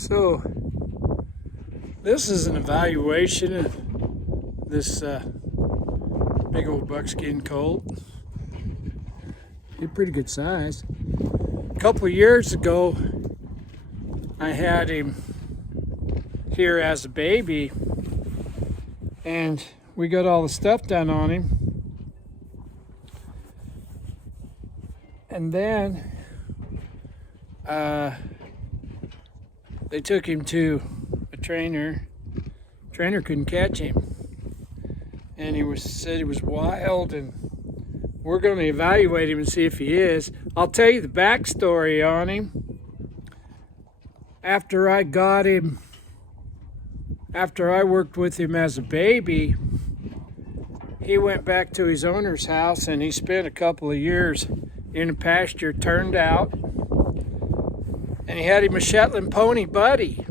So this is an evaluation of this big old buckskin colt. He's pretty good size. A couple of years ago, I had him here as a baby, and we got all the stuff done on him. And then they took him to a trainer. Trainer couldn't catch him, and said he was wild, and we're going to evaluate him and see if he is. I'll tell you the backstory on him. After I worked with him as a baby, he went back to his owner's house, and he spent a couple of years in a pasture, turned out, and he had him a Shetland pony buddy.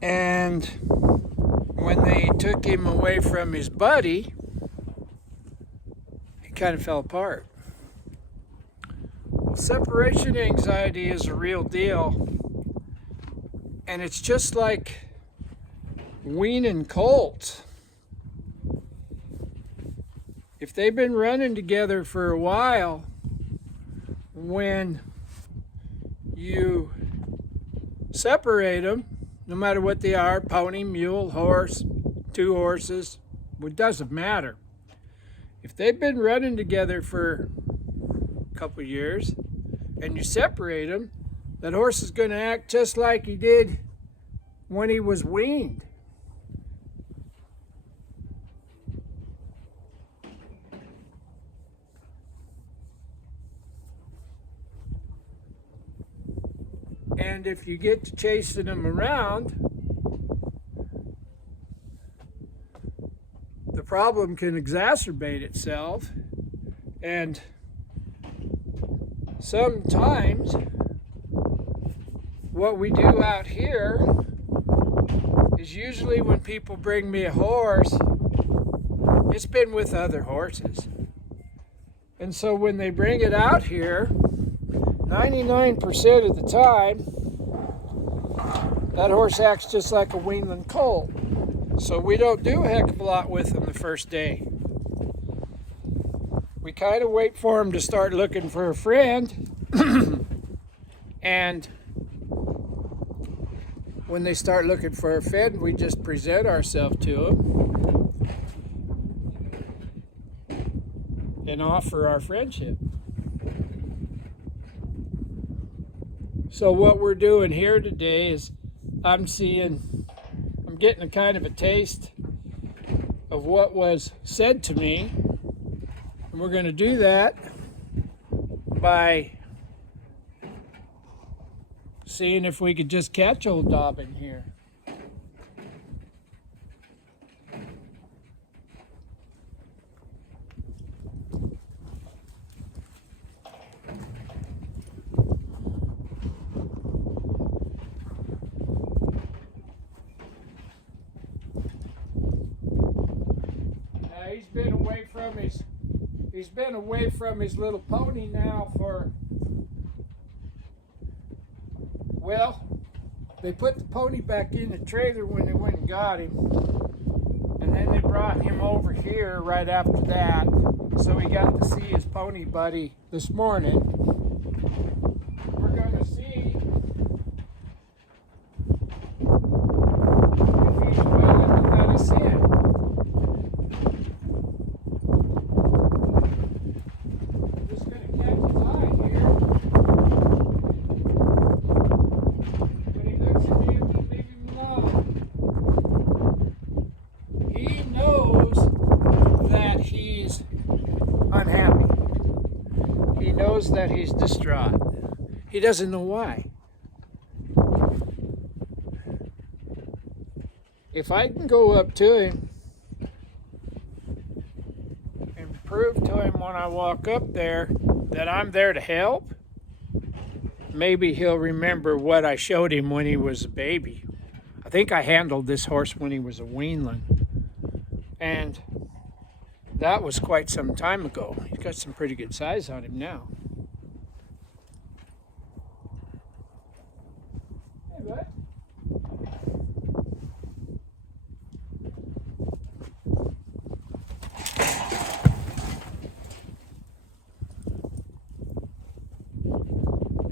And when they took him away from his buddy, he kind of fell apart. Well, separation anxiety is a real deal, and it's just like weaning colts. If they've been running together for a while, when you separate them, no matter what they are, pony, mule, horse, two horses, it doesn't matter. If they've been running together for a couple years and you separate them, that horse is going to act just like he did when he was weaned. And if you get to chasing them around, the problem can exacerbate itself. And sometimes what we do out here is usually when people bring me a horse, it's been with other horses. And so when they bring it out here, 99% of the time, that horse acts just like a weanling colt. So we don't do a heck of a lot with him the first day. We kind of wait for him to start looking for a friend. And when they start looking for a friend, we just present ourselves to them and offer our friendship. So what we're doing here today is I'm getting a kind of a taste of what was said to me. And we're going to do that by seeing if we could just catch old Dobbin here. He's been away from his little pony now well, they put the pony back in the trailer when they went and got him, and then they brought him over here right after that, so he got to see his pony buddy this morning. We're going to see if he's willing to let us in. That he's distraught. He doesn't know why. If I can go up to him and prove to him when I walk up there that I'm there to help, maybe he'll remember what I showed him when he was a baby. I think I handled this horse when he was a weanling, and that was quite some time ago. He's got some pretty good size on him now. bud.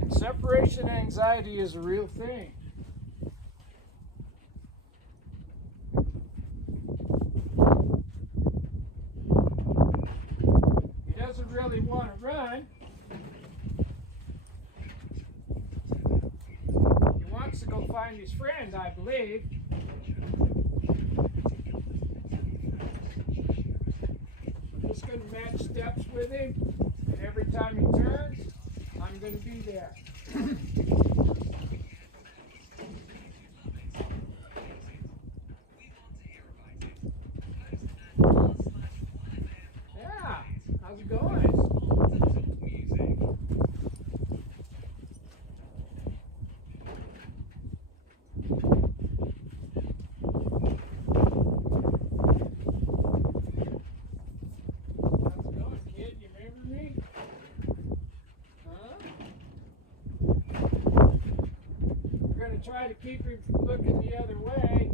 And separation anxiety is a real thing. He doesn't really want to run. He wants to go find his friend, I believe. I'm just going to match steps with him, and every time he turns, I'm going to be there. Yeah, how's it going? Try to keep him from looking the other way.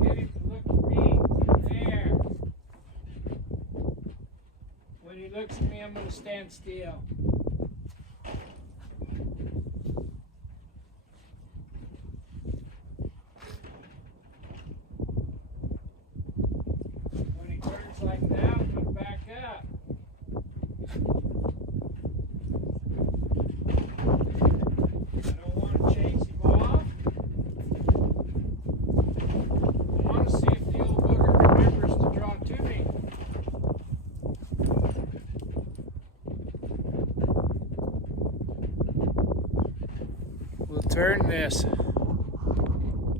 Get him to look at me. There. When he looks at me, I'm going to stand still. When he turns like that, I'm going to back up. We'll turn this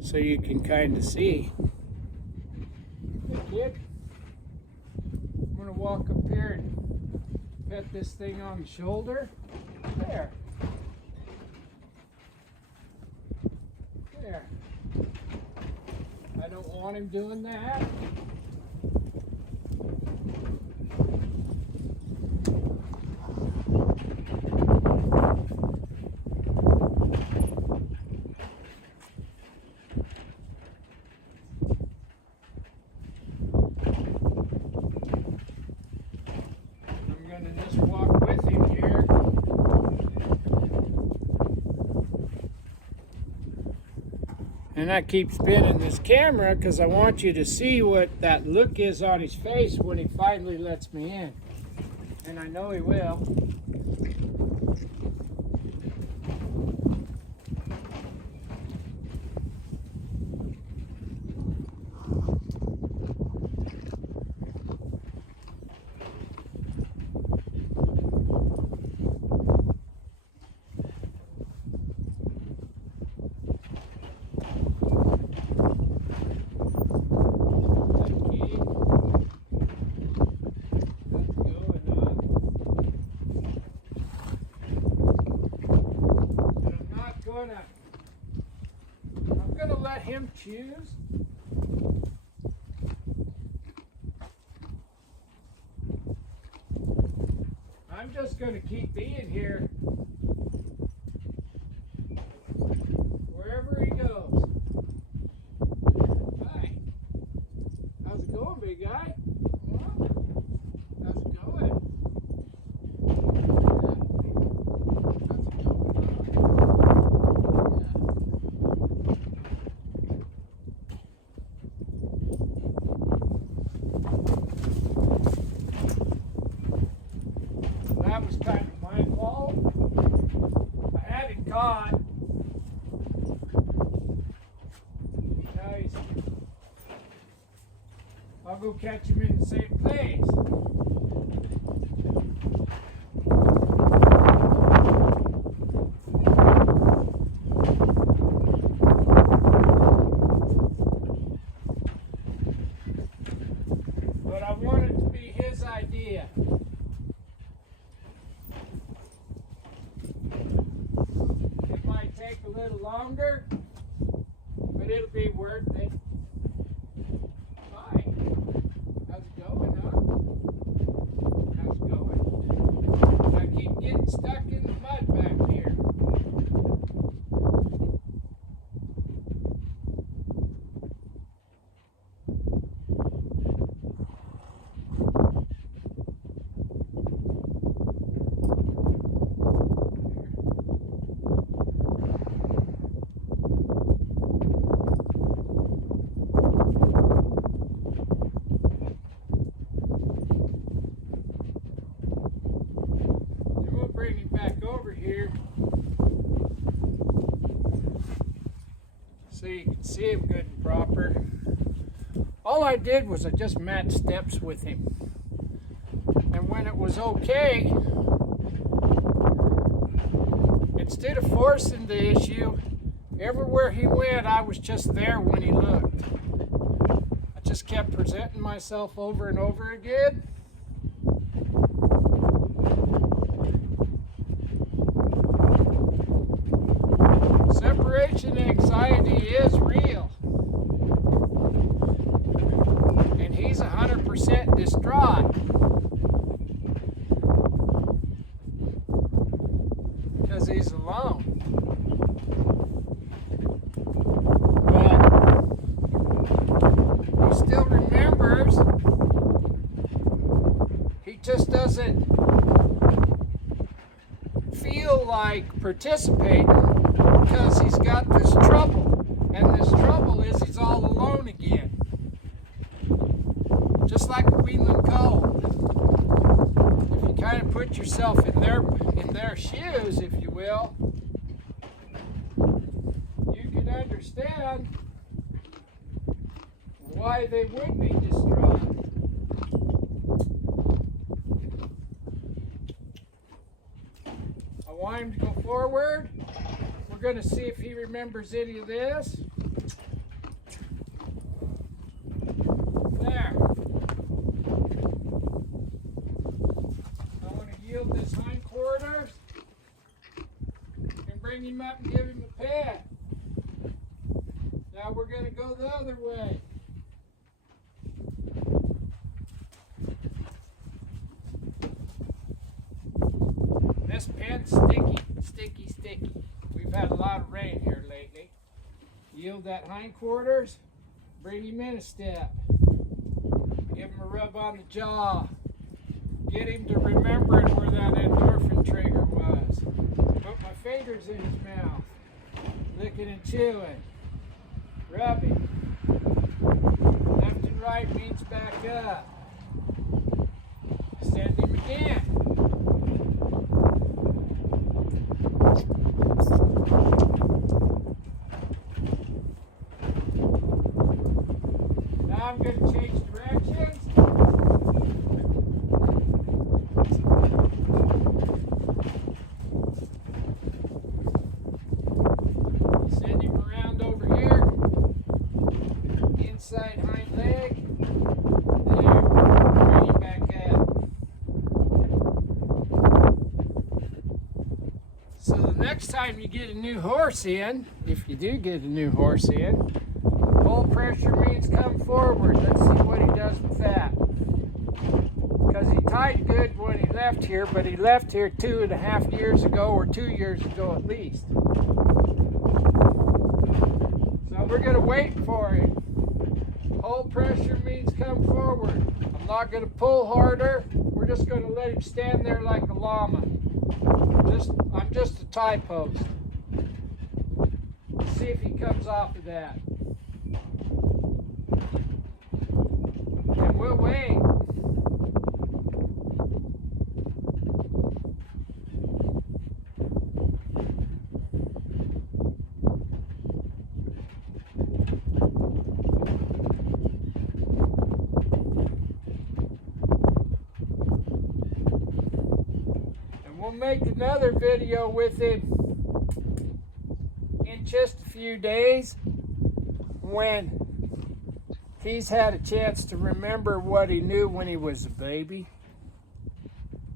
so you can kind of see. Hey kid, I'm going to walk up here and pet this thing on the shoulder. There. There. I don't want him doing that. Just walk with him here. And I keep spinning this camera because I want you to see what that look is on his face when he finally lets me in. And I know he will. I'm gonna let him choose. I'm just gonna keep being here wherever he goes. Hi. How's it going, big guy? How's it going? That was kind of my fault. I had him caught. Now I'll go catch him in the same place. But I want it to be his idea. Take a little longer, but it'll be worth it. Hi. How's it going, huh? How's it going? I keep getting stuck in the mud back here. bring him back over here so you can see him good and proper. All I did was I just matched steps with him. And when it was okay, instead of forcing the issue, everywhere he went, I was just there when he looked. I just kept presenting myself over and over again. Separation anxiety is real. And he's 100% distraught. Because he's alone. But he still remembers. He just doesn't feel like participating because he's got this trouble. And this trouble is he's all alone again. Just like a weanling colt. If you kind of put yourself in their shoes, if you will, you can understand why they would be distraught. I want him to go forward. We're going to see if he remembers any of this. There. I want to yield this hindquarters and bring him up and give him a pat. Now we're going to go the other way. This pen's sticky, sticky, sticky. We've had a lot of rain here lately. Yield that hindquarters, bring him in a step. Give him a rub on the jaw. Get him to remembering where that endorphin trigger was. Put my fingers in his mouth. Licking and chewing. Rubbing. Left and right means back up. Send him again. Now I'm going to change directions. Send him around over here. Inside hind leg. There. Bring him back up. So the next time you get a new horse in, if you do get a new horse in, pull pressure means come forward. Let's see what he does with that. Because he tied good when he left here, but he left here 2.5 years ago, or 2 years ago at least. So we're going to wait for him. Hold pressure means come forward. I'm not going to pull harder. We're just going to let him stand there like a llama. I'm just a tie post. See if he comes off of that. And we'll wait. We'll make another video with him in just a few days when he's had a chance to remember what he knew when he was a baby.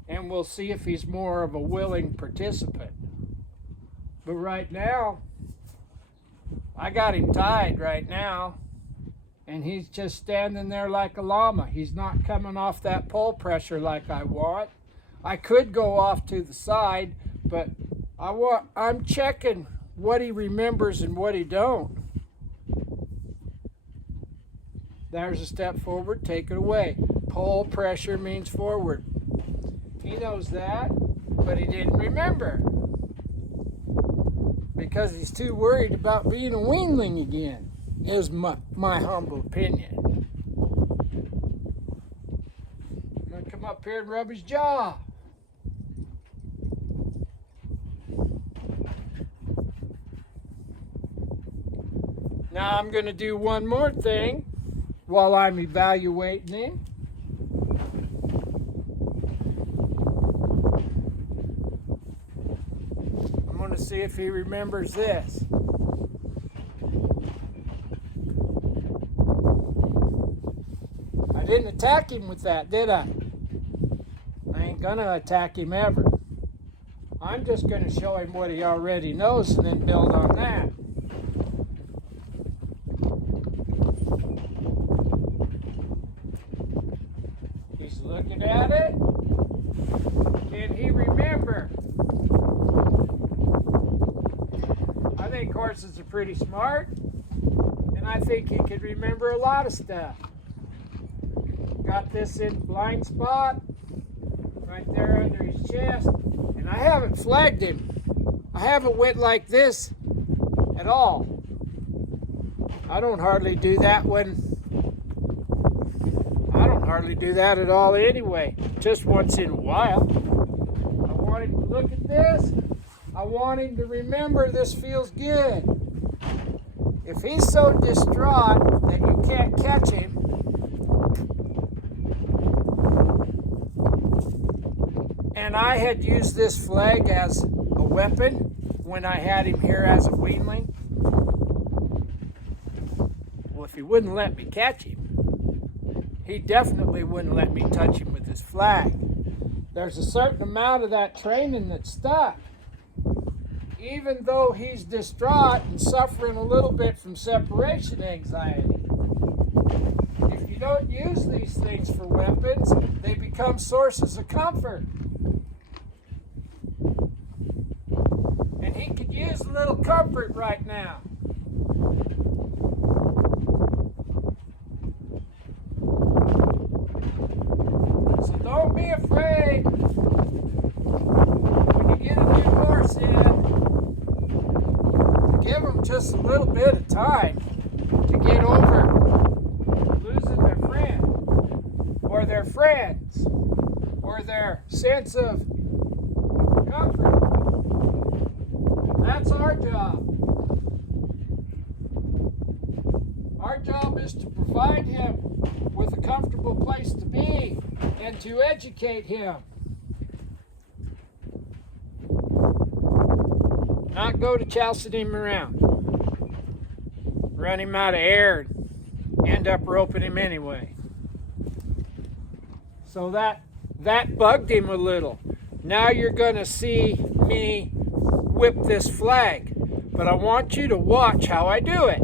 And we'll see if he's more of a willing participant. But right now, I got him tied right now. And he's just standing there like a llama. He's not coming off that pull pressure like I want. I could go off to the side, but I'm checking what he remembers and what he don't. There's a step forward, take it away. Pull pressure means forward. He knows that, but he didn't remember. Because he's too worried about being a weanling again, is my humble opinion. I'm gonna come up here and rub his jaw. Now I'm going to do one more thing while I'm evaluating him. I'm going to see if he remembers this. I didn't attack him with that, did I? I ain't going to attack him ever. I'm just going to show him what he already knows and then build on that. He's looking at it. Can he remember? I think horses are pretty smart, and I think he could remember a lot of stuff. Got this in blind spot, right there under his chest, and I haven't flagged him. I haven't went like this at all. I don't hardly do that at all anyway, just once in a while. I want him to look at this. I want him to remember this feels good. If he's so distraught that you can't catch him, and I had used this flag as a weapon when I had him here as a weanling, well, if he wouldn't let me catch him, he definitely wouldn't let me touch him with his flag. There's a certain amount of that training that's stuck. Even though he's distraught and suffering a little bit from separation anxiety. If you don't use these things for weapons, they become sources of comfort. And he could use a little comfort right now. So don't be afraid when you get a new horse in. Give them just a little bit of time to get over losing their friend or their friends or their sense of comfort. That's our job. Our job is to provide him with a comfortable place to be and to educate him. Not go to chousing him around. Run him out of air and end up roping him anyway. So that bugged him a little. Now you're going to see me whip this flag. But I want you to watch how I do it.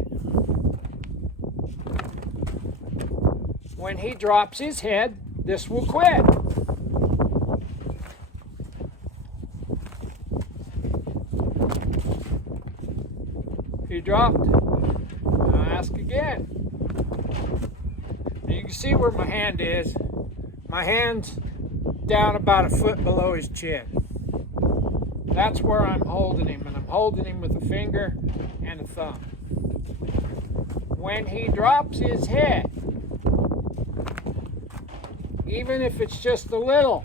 When he drops his head, this will quit. He dropped it. I'll ask again. You can see where my hand is. My hand's down about a foot below his chin. That's where I'm holding him, and I'm holding him with a finger and a thumb. When he drops his head, even if it's just a little,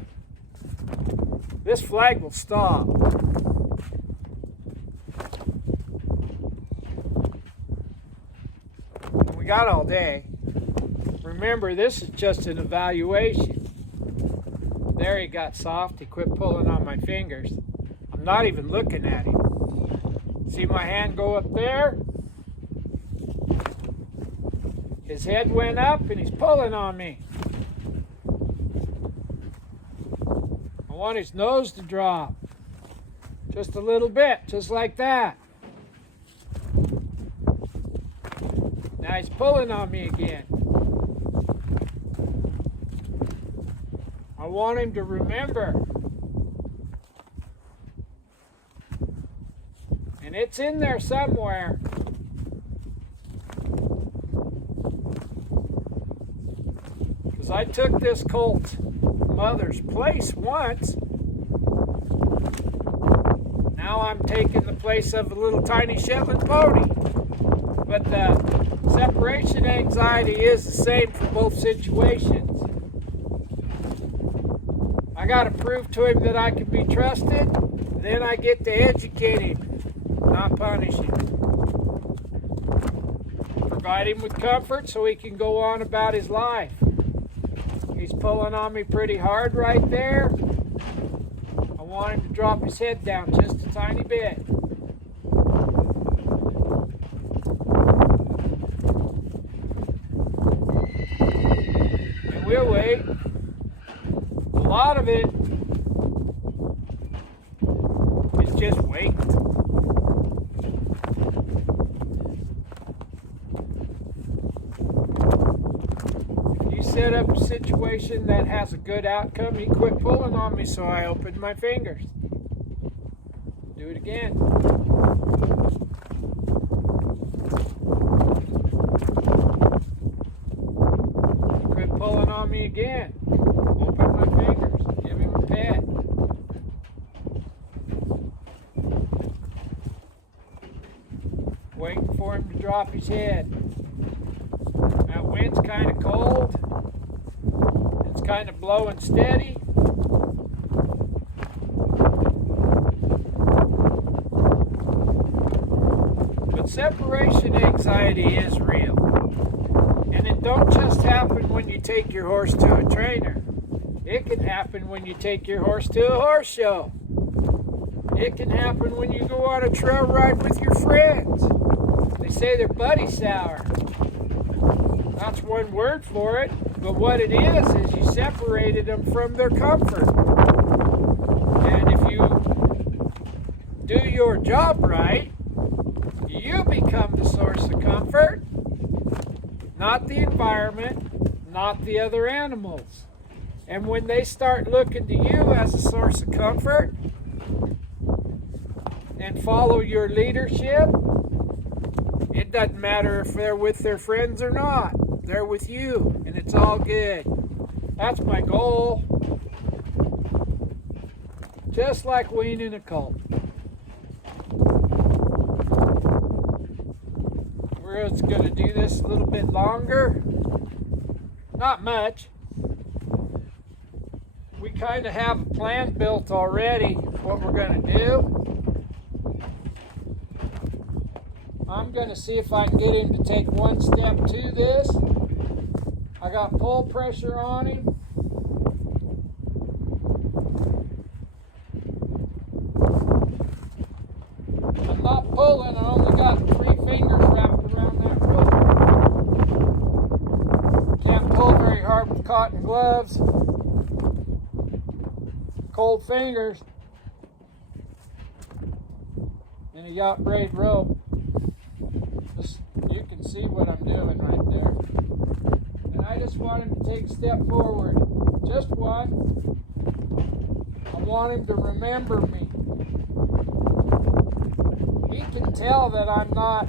this flag will stop. We got all day. Remember, this is just an evaluation. There he got soft. He quit pulling on my fingers. I'm not even looking at him. See my hand go up there? His head went up and he's pulling on me. I want his nose to drop. Just a little bit, just like that. Now he's pulling on me again. I want him to remember. And it's in there somewhere. Because I took this colt's mother's place once. Now I'm taking the place of a little tiny Shetland pony. But the separation anxiety is the same for both situations. I got to prove to him that I can be trusted. Then I get to educate him, not punish him. Provide him with comfort so he can go on about his life. He's pulling on me pretty hard right there. I want him to drop his head down just a tiny bit. And we'll wait. A lot of it is just wait. Set up a situation that has a good outcome, he quit pulling on me, so I opened my fingers. Do it again. He quit pulling on me again. Open my fingers. Give him a pet. Waiting for him to drop his head. That wind's kind of cold. It's kind of blowing steady. But separation anxiety is real. And it don't just happen when you take your horse to a trainer. It can happen when you take your horse to a horse show. It can happen when you go on a trail ride with your friends. They say they're buddy sour. That's one word for it, but what it is you separated them from their comfort. And if you do your job right, you become the source of comfort, not the environment, not the other animals. And when they start looking to you as a source of comfort and follow your leadership, it doesn't matter if they're with their friends or not. They're with you, and it's all good. That's my goal. Just like weaning a colt. We're just going to do this a little bit longer. Not much. We kind of have a plan built already, what we're going to do. I'm going to see if I can get him to take one step to this. I got pull pressure on him. I'm not pulling, I only got 3 fingers wrapped around that rope. Can't pull very hard with cotton gloves. Cold fingers. And a yacht braid rope. You can see what I'm doing right there. And I just want him to take a step forward. Just one. I want him to remember me. He can tell that I'm not.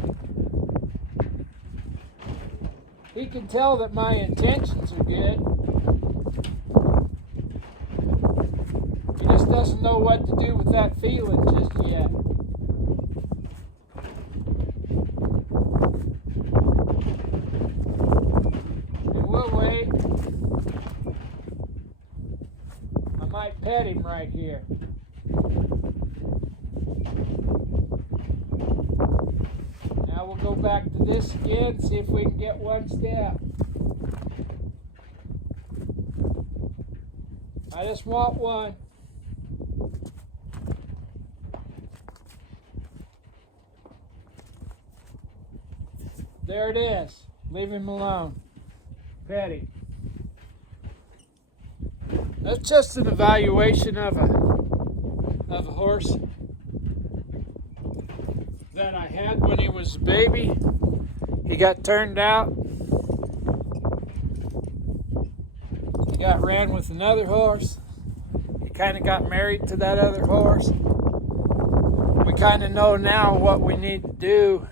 He can tell that my intentions are good. He just doesn't know what to do with that feeling just yet. Pet him right here. Now we'll go back to this again, see if we can get one step. I just want one. There it is. Leave him alone. Pet him. That's just an evaluation of a horse that I had when he was a baby. He got turned out. He got ran with another horse. He kind of got married to that other horse. We kind of know now what we need to do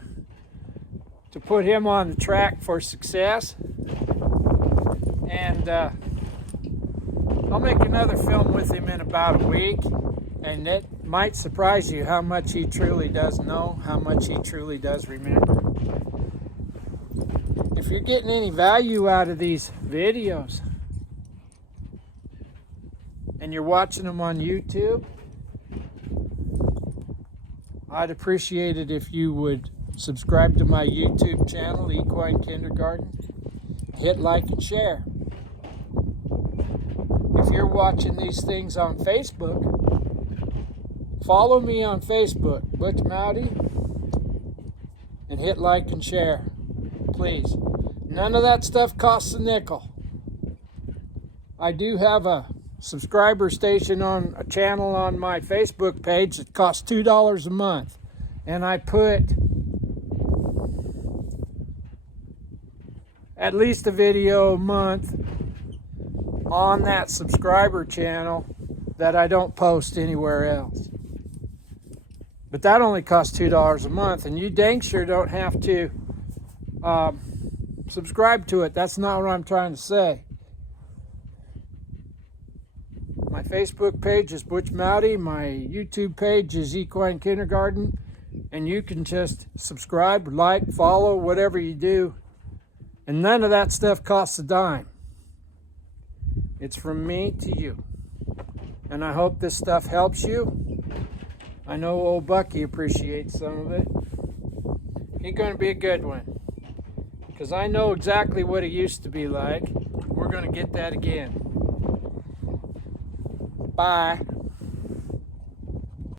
to put him on the track for success. And I'll make another film with him in about a week, and it might surprise you how much he truly does know, how much he truly does remember. If you're getting any value out of these videos and you're watching them on YouTube, I'd appreciate it if you would subscribe to my YouTube channel, Equine Kindergarten. Hit like and share. If you're watching these things on Facebook, follow me on Facebook, Butch Mowdy, and hit like and share, please. None of that stuff costs a nickel. I do have a subscriber station on a channel on my Facebook page that costs $2 a month, and I put at least a video a month on that subscriber channel that I don't post anywhere else. But that only costs $2 a month, and you dang sure don't have to subscribe to it. That's not what I'm trying to say. My Facebook page is Butch Mowdy. My YouTube page is Equine Kindergarten. And you can just subscribe, like, follow, whatever you do. And none of that stuff costs a dime. It's from me to you. And I hope this stuff helps you. I know old Bucky appreciates some of it. He's going to be a good one. Because I know exactly what it used to be like. We're going to get that again. Bye.